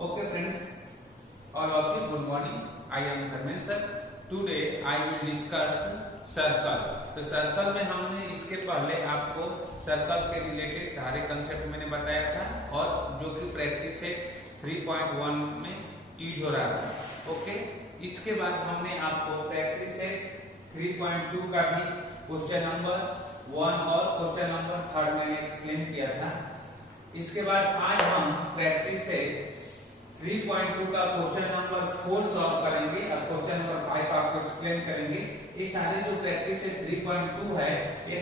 Okay friends, all of you good morning. I am Dharmendra sir. Today I will discuss circle. तो circle में हमने इसके पहले आपको सर्कल के रिलेटेड सारे कंसेप्ट मैंने बताया था और जो कि प्रैक्टिस सेट 3.1 में यूज हो रहा था। ओके, इसके बाद हमने आपको प्रैक्टिस सेट 3.2 का भी क्वेश्चन नंबर 1 और क्वेश्चन नंबर 3 मैंने एक्सप्लेन किया था। इसके बाद आज हम प्रैक्टिस सेट 3.2 का क्वेश्चन नंबर 4 सॉल्व करेंगे और क्वेश्चन नंबर 5 आपको एक्सप्लेन करेंगे। ये सारे जो प्रैक्टिस सेट 3.2 है, ये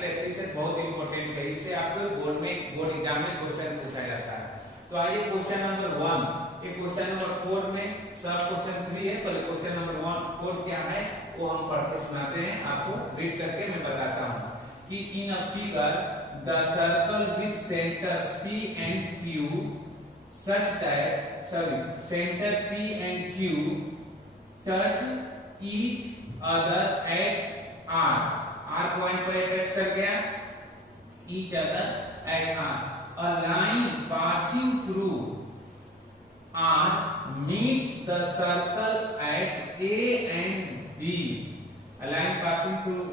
प्रैक्टिस सेट बहुत इंपॉर्टेंट है। इससे आपको बोर्ड एग्जाम में क्वेश्चन पूछा जाता है। तो आइए क्वेश्चन नंबर 1, ये क्वेश्चन नंबर 4 में सब क्वेश्चन 3 है, पहले क्वेश्चन नंबर 4 क्या है वो हम पढ़ के सुनाते हैं, आपको रीड करके मैं बताता हूँ कि in a figure the circle with centres P and Q such that center P and Q touch each other at R। R point पर टच कर गया, each other at R। A line passing through R meets the circle at A and B। A line passing through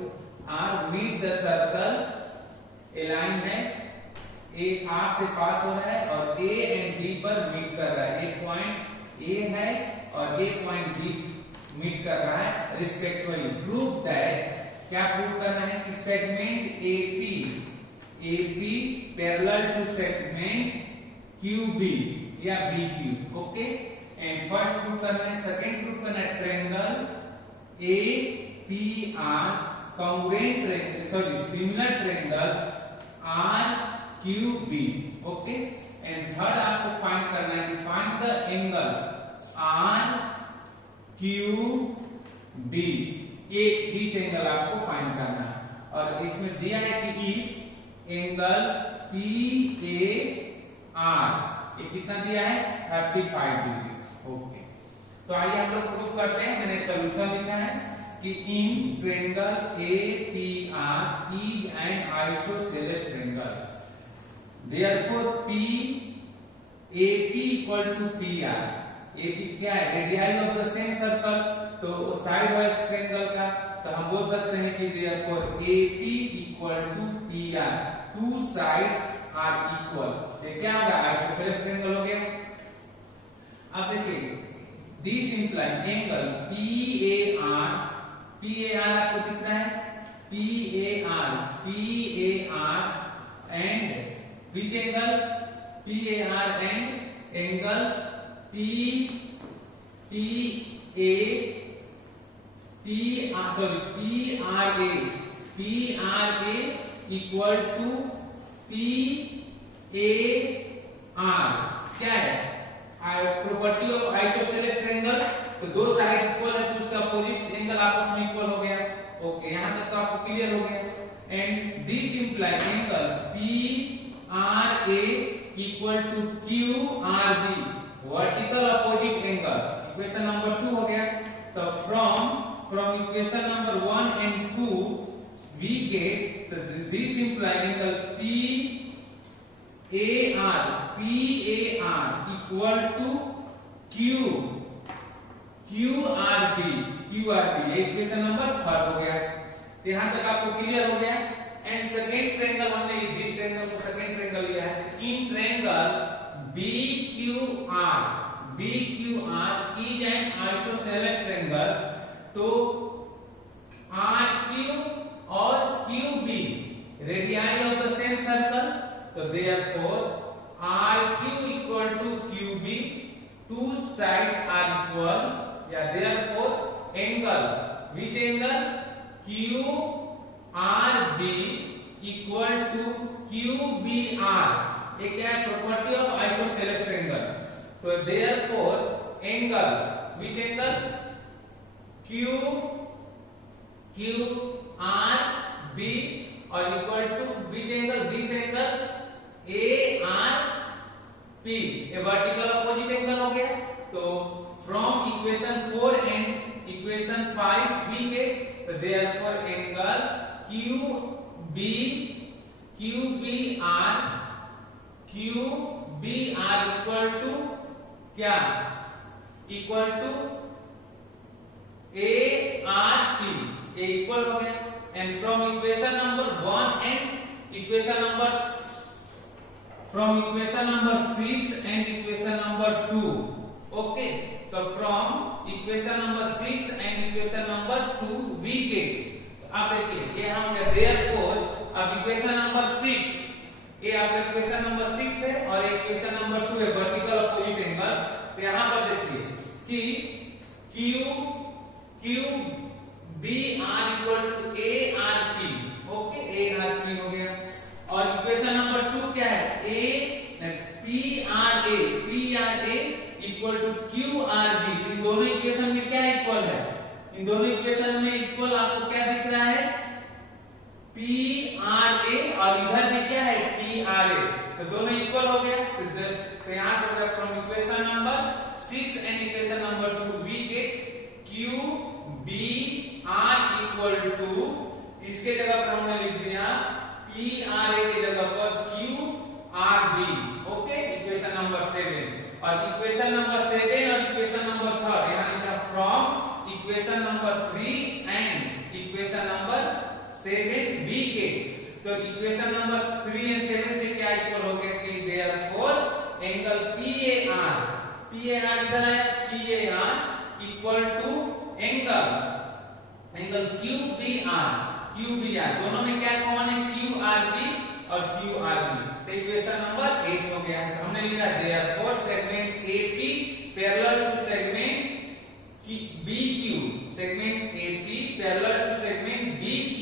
R meet the circle। A line है, A R से पास हो रहा है और A and B पर meet कर रहा है। एक पॉइंट A है और एक पॉइंट B मीट कर रहा है रिस्पेक्टिवली। प्रूव दैट, क्या प्रूव करना है कि segment AP parallel to segment QB या BQ। Okay, and first prove करना है, सेकंड प्रूव करना है triangle APR congruent similar triangle RQB। Okay, and third आपको फाइंड करना है कि find the angle RQB। This angle आपको फाइंड करना है और इसमें दिया है कि इफ एंगल PAR, ये कितना दिया है 35 डिग्री। ओके, तो आइए हम लोग प्रूव करते हैं। मैंने सॉल्यूशन लिखा है कि in triangle APR is an isosceles triangle, therefore AP equal to PR। AP क्या है, radius of the same circle, तो साइड वाइज ट्रायंगल का, तो हम बोल सकते हैं कि therefore AP equal to PR, two sides are equal. ये क्या होगा, आइसोसेलेस ट्रायंगल हो गया। अब देखिए, दिस इंप्लाई एंगल PAR आपको दिख रहा है, PAR and which angle, PAR and angle PRA equal to PAR। क्या है, प्रॉपर्टी ऑफ आइसोसेलेस ट्रायंगल, तो दो साइड इक्वल है तो उसका अपोजिट एंगल आपस में इक्वल हो गया। ओके, यहां तक तो आपको क्लियर हो गया। And this imply angle PRA equal to QRB, vertical opposite angle. Equation number 2 हो गया। तो from equation number 1 and 2 we get this imply angle PAR equal to QRB। ये इक्वेशन नंबर 3 हो गया। यहां तक आपको क्लियर हो गया। एंड सेकेंड ट्रायंगल, हमने दिस ट्रायंगल को सेकेंड ट्रायंगल लिया है। In triangle BQR is an isosceles triangle, तो RQ और QB radius of the same circle, तो therefore RQ equal to QB, two sides are equal, या therefore angle, which angle, QRB equal to QBR। ये क्या है, property of isosceles triangle. तो therefore angle, which angle, QRB और equal to which angle, this angle ARP, ये vertical opposite angle हो गया। तो from equation 4 and equation 5 we get, तो therefore angle QBR equal to क्या इक्वल टू ARP, ये इक्वल हो गया। And from equation number 1 and equation number 6 and equation number 2, okay. तो from equation number 6 and equation number 2 we get, आप देखिए ये हम देयरफॉर अब इक्वेशन नंबर 6, ये आपका इक्वेशन नंबर 6 है और इक्वेशन नंबर 2 है, वर्टिकल अपोजिट एंगल। तो यहां पर देखिए कि QBR equal to ARP, okay, ARP हो गया। और इक्वेशन नंबर 2 क्या है, PRA इक्वल टू QRB। इन दोनों इक्वेशन में क्या इक्वल है, इन दोनों इक्वेशन में इक्वल आपको क्या दिख रहा है, PRA, और इधर भी क्या है PRA, तो दोनों इक्वल हो गया। तो यहां से from equation number 6 and equation number 2 we get QBR equal to, इसके जगह पर हमने लिख दिया PRA की जगह पर QRB, ओके, इक्वेशन नंबर 7। और इक्वेशन नंबर 7 और इक्वेशन नंबर 3 यहां लिखा from equation number 3 and equation number 7 we get. तो इक्वेशन नंबर 3 एंड 7 से क्या इक्वल हो गया कि देयरफॉर एंगल PAR इधर आया, PAR equal to angle QBR, दोनों में क्या कॉमन है, QRB और QRB। तो इक्वेशन नंबर 8 हो गया। तो हमने लिखा therefore segment AP parallel to segment BQ, segment AP parallel to segment BQ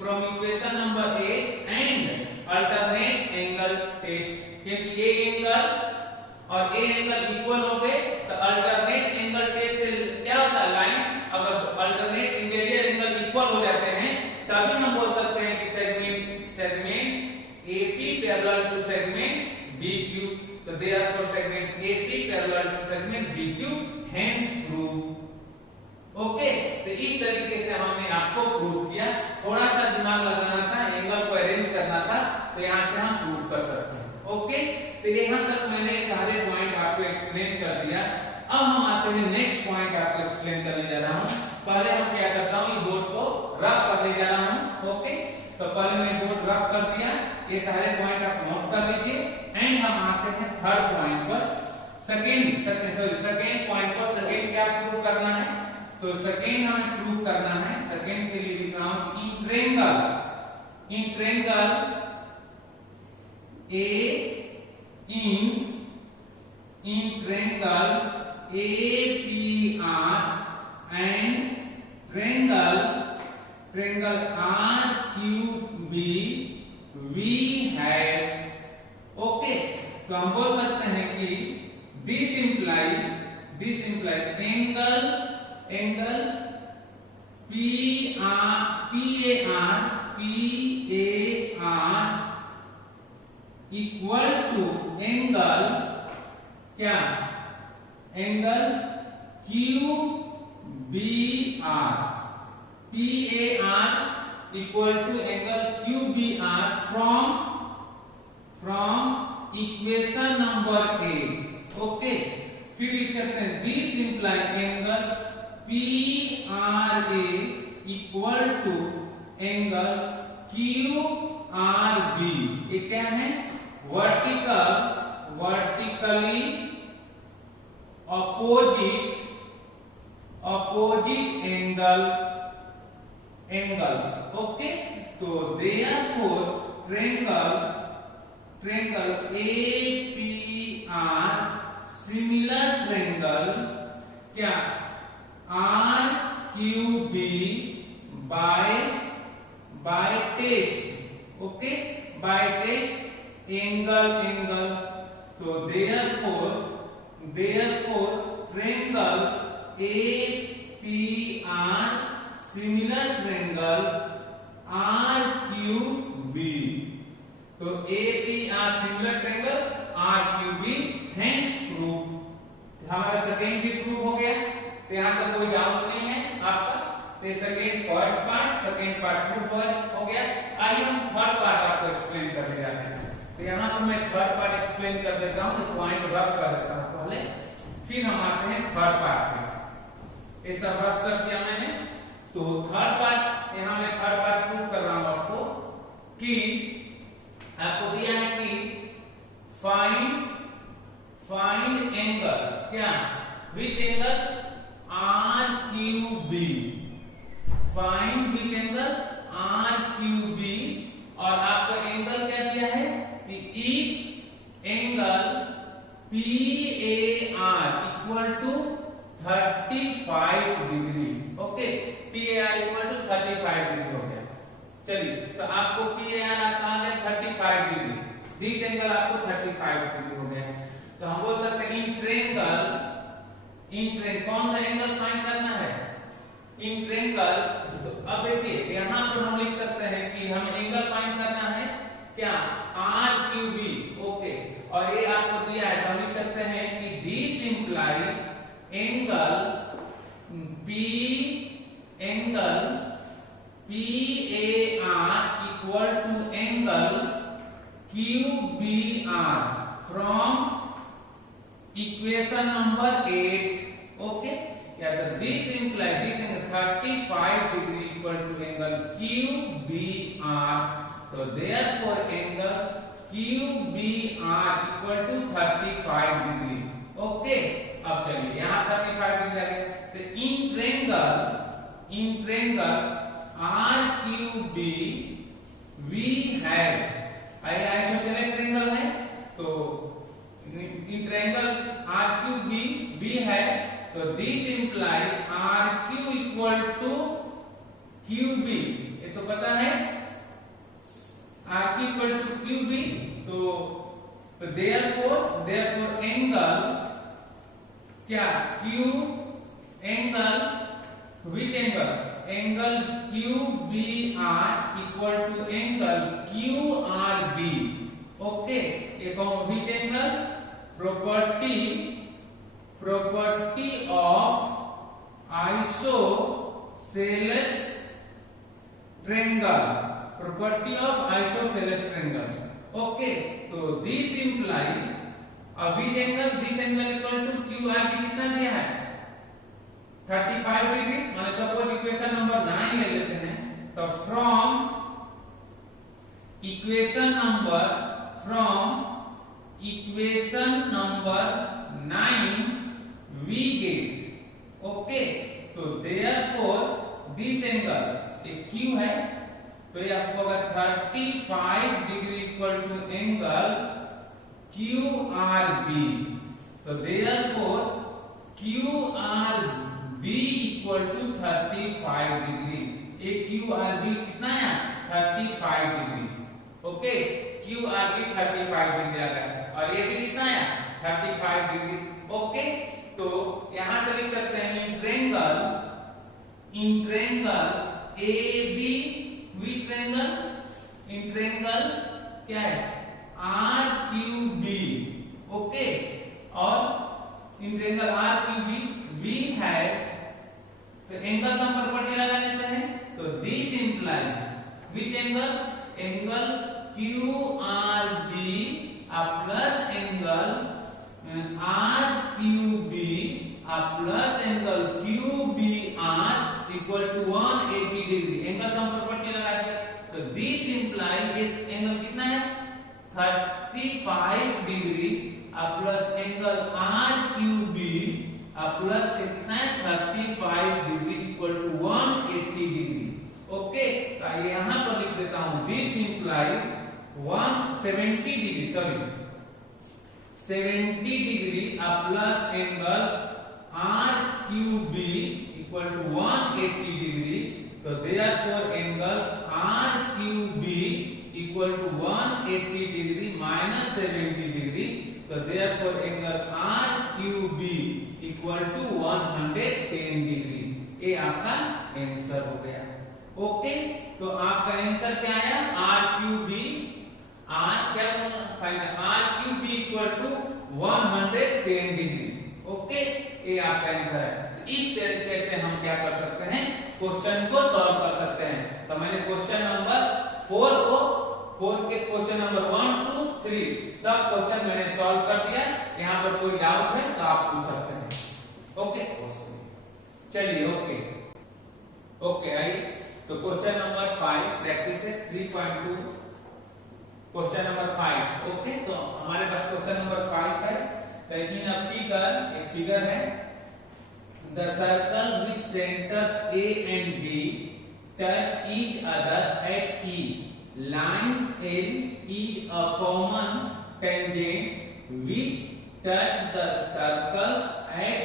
from equation number 8 and alternate angle test, क्योंकि ये एंगल और ये एंगल इक्वल हो गए तो अल्टरनेट एंगल टेस्ट से क्या होता है, लाइन अगर अल्टरनेट इंटीरियर एंगल इक्वल हो जाते हैं तभी हम बोल सकते हैं कि segment AP parallel to segment BQ। तो therefore segment AP parallel to segment BQ, hence prove, okay. तो इस तरीके से हमने आपको प्रूव किया, थोड़ा सा दिमाग लगाना था, एंगल को अरेंज करना था, तो यहां से हम प्रूव कर सकते हैं, ओके। तो यहां तक मैंने सारे पॉइंट आपको एक्सप्लेन कर दिया। अब हम आते हैं नेक्स्ट पॉइंट आपको एक्सप्लेन करने जा रहा हूं। पहले हम क्या करता हूं, ये बोर्ड को रफ करने जा रहा हूं, ओके। तो पहले मैं बोर्ड रफ कर दिया, ये सारे पॉइंट आप नोट कर लीजिए। एंड हम आते हैं थर्ड पॉइंट पर, सेकंड पॉइंट पर। सेकंड क्या प्रूव करना है, तो सेकंड हमें प्रूव करना है, सेकंड के लिए लिख रहा हूं in triangle in triangle APR and triangle RQB we have, okay। तो हम बोल सकते हैं कि this imply angle PAR equal to angle क्या, angle QBR, PAR equal to angle QBR from equation number 8, okay. फिर लिख सकते हैं this imply angle PRA equal to angle QRB, ये क्या है, वर्टिकली अपोजिट एंगल्स, ओके। तो therefore triangle APR similar triangle क्या, RQB by test, okay, by test angle. तो therefore triangle APR similar triangle RQB, तो APR similar triangle RQB, hence prove. हमारा second भी prove हो गया। तो यहां तक कोई डाउट नहीं है आपका। तो first part second part prove हो गया। आइए हम थर्ड पार्ट आपको एक्सप्लेन करने जाते हैं। तो यहाँ पर मैं थर्ड पार्ट एक्सप्लेन कर देता हूँ, तो पॉइंट रफ कर देता हूँ पहले। फिर हम आते हैं थर्ड पार्ट में। ये सब रफ कर दिया मैंने। तो थर्ड पार्ट, यहाँ मैं थर्ड पार्ट प्रूव कर रहा हूं आपको कि आपको दिया है कि फाइंड एंगल, क्या, which angle, R Q B, find which angle R Q B, और आपको एंगल क्या दिया है कि if angle P A R equal to 35 degree. Okay, P A R equal to 35 degree हो गया। चलिए, तो आपको पी ए आर आता है 35 डिग्री, दिस एंगल आपको 35 डिग्री हो गया। तो हम बोल सकते हैं इन ट्रायंगल, कौन सा एंगल फाइंड करना है, इन ट्रायंगल। तो अब देखिए यहाँ पर हम लिख सकते हैं कि हमें एंगल फाइंड करना है, क्या, आर क्यू बी। ओके, और ये आपको दिया है तो हम लिख सकते हैं कि this imply angle P A R equal to angle Q B R from equation number 8। Okay, या तो this imply this angle 35 degree equal to angle Q B R. तो therefore angle Q B R equal to 35 degree. Okay, अब चलिए यहाँ 35 degree आ गया। तो in triangle R Q B we have, isosceles triangle है, तो in triangle R Q B we है, तो this imply R Q equal to Q B, ये तो पता है R Q equal to Q B. तो देयरफॉर एंगल, क्या, Q angle, which angle Q B R equal to angle Q R B. Okay, ये कौन, which angle, property of isosceles triangle, property of isosceles triangle। Okay, तो this imply which angle, this angle equal to Q R B कितना दिया है 35 degree. मान suppose equation number 9 ले लेते हैं। तो from equation number 9 we get। Okay, तो देयरफॉर दिस एंगल, ये क्यू है, तो ये आपको होगा 35 degree equal to angle Q R B. तो therefore Q R B equal to 35 degree. ये क्यू आर बी कितना है 35 degree. Okay, Q R B 35 degree आ गया, और ये भी कितना है 35 डिग्री। ओके, तो यहां से लिख सकते हैं in triangle A B, which triangle, in triangle क्या है आर क्यू बी। ओके, और in triangle R Q B we है, तो एंगल सम प्रॉपर्टी लगा लेते हैं। तो this imply which angle Q R B plus angle R Q B plus angle Q B R equal to 180 degree. Angle sum property लगा दिया। तो this imply angle कितना है 35 degree plus angle R Q B plus कितना है 35 degree equal to 180 degree. Okay, तो यहां पर लिख देता हूं this imply 70 degree plus angle R Q B equal to 180 degree. तो therefore angle R Q B equal to 180 degree minus 70 degree. तो therefore angle R Q B equal to 110 degree. ये आपका आंसर हो गया। ओके, तो आपका answer क्या आया आर क्यू बी, आर क्या find R Q B equal to 110 degree. Okay, ये आपका आंसर है। इस तरीके से हम क्या कर सकते हैं क्वेश्चन को सॉल्व कर सकते हैं। तो मैंने क्वेश्चन नंबर 4 के क्वेश्चन नंबर 1 2 3 सब क्वेश्चन मैंने सॉल्व कर दिया। यहाँ पर कोई डाउट है तो आप पूछ सकते हैं। ओके चलिए ओके ओके आइए तो क्वेश्चन नंबर 5 प्रैक्टिस है 3.2 क्वेश्चन नंबर 5 ओके तो हमारे पास क्वेश्चन नंबर 5 है तो इन अ फिगर एक फिगर है the circle which centres A and B touch each other at E line L is a common tangent which touch the circles at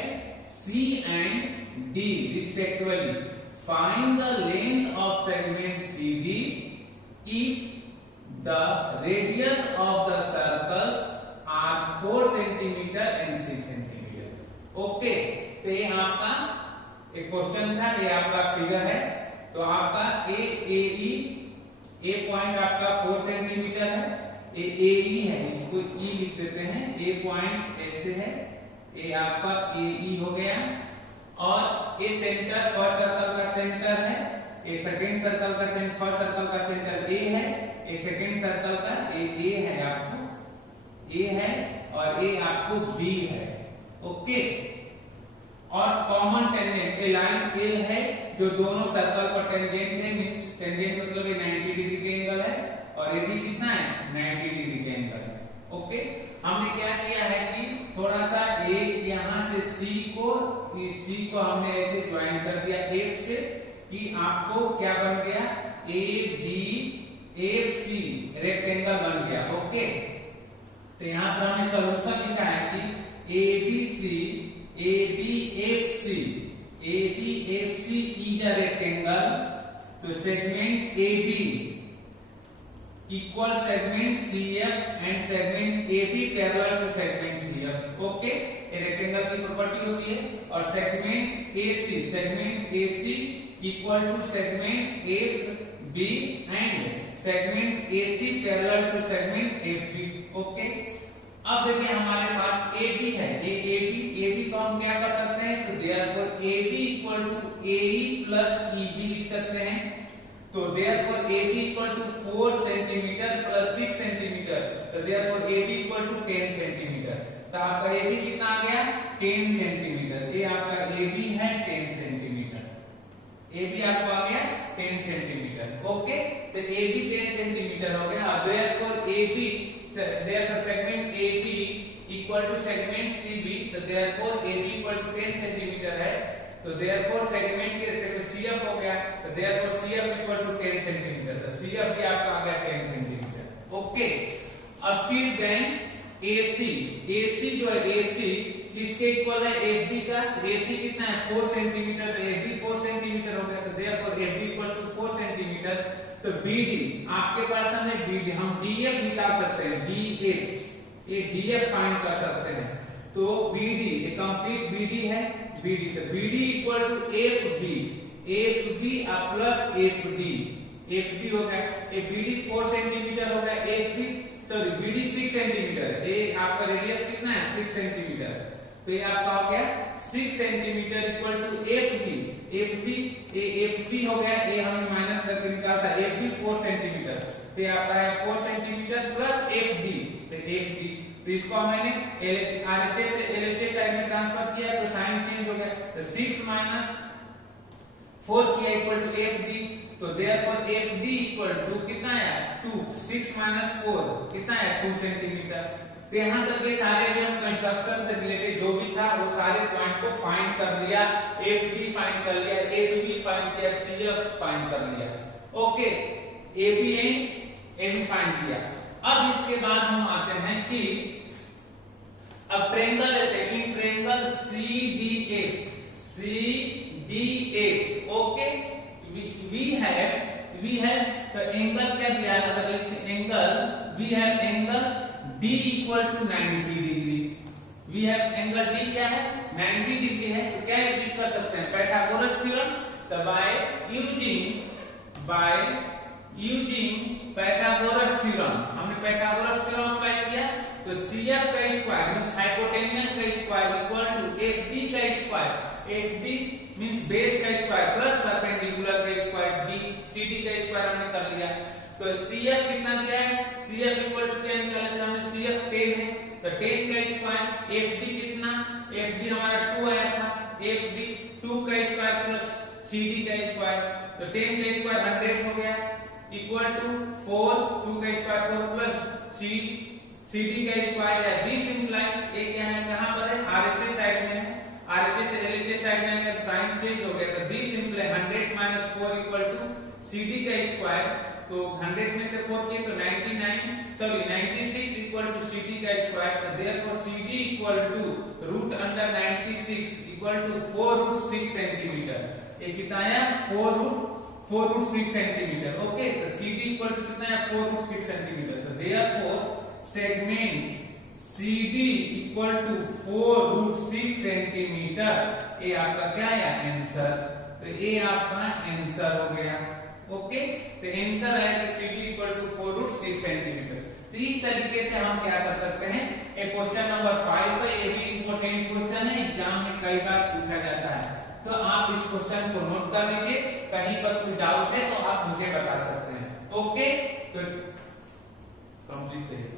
C and D respectively. Find the length of segment CD if the radius of the circles are 4 cm and 6 cm. Okay, तो ये आपका एक question था, ये आपका figure है। तो आपका ए पॉइंट आपका 4 सेंटीमीटर है, ए है, इसको ई लिख देते हैं। ए पॉइंट ऐसे है, ए आपका ए हो गया और ये सेंटर फर्स्ट सर्कल का सेंटर है, ये सेकंड सर्कल का सेंटर, फर्स्ट सर्कल का सेंटर ए है, ये सेकंड सर्कल का ए है, आपको ए है और ए आपको बी है। ओके, और कॉमन टेंजेंट ए लाइन एल है जो दोनों सर्कल पर टेंजेंट है, मींस टेंजेंट मतलब ये 90 डिग्री के एंगल है और ये भी कितना है 90 डिग्री के एंगल है। ओके, हमने क्या किया है कि थोड़ा सा ए यहां से सी को हमने ऐसे ज्वाइन कर दिया एफ से कि आपको क्या बन गया A B F C rectangle बन गया। ओके, तो यहाँ पर हमने सॉल्यूशन लिखा है कि A B F C is a rectangle, तो segment A B equal segment C F and segment A B parallel to segment C F. Okay, ये रेक्टेंगल की प्रॉपर्टी होती है। और segment A C equal to segment F B and segment A C parallel to segment F B. Okay, अब देखिए हमारे पास A B है, A B को हम क्या कर सकते हैं, तो therefore A B equal to A plus E B लिख सकते हैं। तो therefore A B equal to 4 centimetre plus 6 centimetre, तो therefore A B equal to 10 centimetre. तो आपका ए बी कितना आ गया 10 सेंटीमीटर, ये आपका ए बी है 10 सेंटीमीटर, ए बी आपको आ गया 10 सेंटीमीटर। ओके, तो ए बी 10 सेंटीमीटर हो गया। Therefore A B therefore segment AB equal to segment CB, तो therefore AB equal to 10 centimetre है, तो therefore segment के CF हो गया, तो therefore CF equal to 10 centimetre, तो CF भी आपका आ गया 10 सेंटीमीटर। ओके, अब फिर देन AC जो है AC किसके इक्वल है FD का, तो AC कितना है 4 सेंटीमीटर, तो FD 4 सेंटीमीटर हो गया, तो therefore FD equal to 4 centimetre. तो BD आपके पास हमने BD हम DF निकाल सकते हैं, DF ये DF फाइंड कर सकते हैं। तो BD ये कंप्लीट BD है, BD तो BD equal to FB plus FD हो गया, ये BD 4 सेंटीमीटर हो गया, BD 6 सेंटीमीटर, ये आपका रेडियस कितना है 6 सेंटीमीटर, तो ये आपका हो गया 6 सेंटीमीटर इक्वल टू FB हो गया, ये हमने माइनस करके निकाला था, FB 4 सेंटीमीटर, तो ये आपका है 4 सेंटीमीटर प्लस FD, तो इसको मैंने RHS से LHS साइड में ट्रांसफर किया तो साइन चेंज हो गया, तो 6 माइनस 4 किया इक्वल टू FD, तो देयरफॉर FD इक्वल टू कितना है 2, 6 माइनस 4 कितना है 2 सेंटीमीटर। तो यहाँ तक के सारे जो कंस्ट्रक्शन से रिलेटेड जो भी था वो सारे पॉइंट को फाइंड कर लिया, FD फाइंड कर लिया, FB फाइंड किया, CF फाइंड कर लिया। Okay, AB and AB find किया। अब इसके बाद हम आते हैं कि अब ट्रायंगल लेते हैं, in triangle CDF। Okay, we है तो एंगल क्या दिया है, अगर angle we have angle D equal to 90 degree, we have angle D क्या है 90 डिग्री है, तो क्या यूज कर सकते हैं पाइथागोरस थ्योरम, तो बाय यूजिंग पाइथागोरस थ्योरम, हमने पाइथागोरस थ्योरम अप्लाई किया, तो CF का स्क्वायर मींस हाइपोटेन्यूज का स्क्वायर इक्वल टू FD का स्क्वायर, FD मींस बेस का स्क्वायर प्लस परपेंडिकुलर का स्क्वायर, CD का स्क्वायर हमने कर लिया। तो CF कितना दिया है, CF इक्वल टू क्या निकाला था हमने, CF 10 है, तो 10 का स्क्वायर, FD कितना, FD हमारा 2 आया था, का स्क्वायर, तो 100 में से 4 किए तो 96 इक्वल टू CD का स्क्वायर, तो therefore CD equal to root under 96 equal to 4√6 centimetre. ये कितना आया? 4√6 सेंटीमीटर। ओके, तो CD इक्वल टू कितना है? 4√6 सेंटीमीटर। तो therefore segment CD equal to 4√6 centimetre. ये आपका क्या आया? आंसर। तो ये आपका आंसर हो गया। ओके, तो आंसर आएगा CD इक्वल टू 4√6 सेंटीमीटर। तो इस तरीके से हम क्या कर सकते हैं, एक क्वेश्चन नंबर 5 है, ये भी इंपॉर्टेंट क्वेश्चन है, एग्जाम में कई बार पूछा जाता है। तो आप इस क्वेश्चन को नोट कर लीजिए, कहीं पर कोई डाउट है तो आप मुझे बता सकते हैं। ओके, तो कंप्लीट करिए।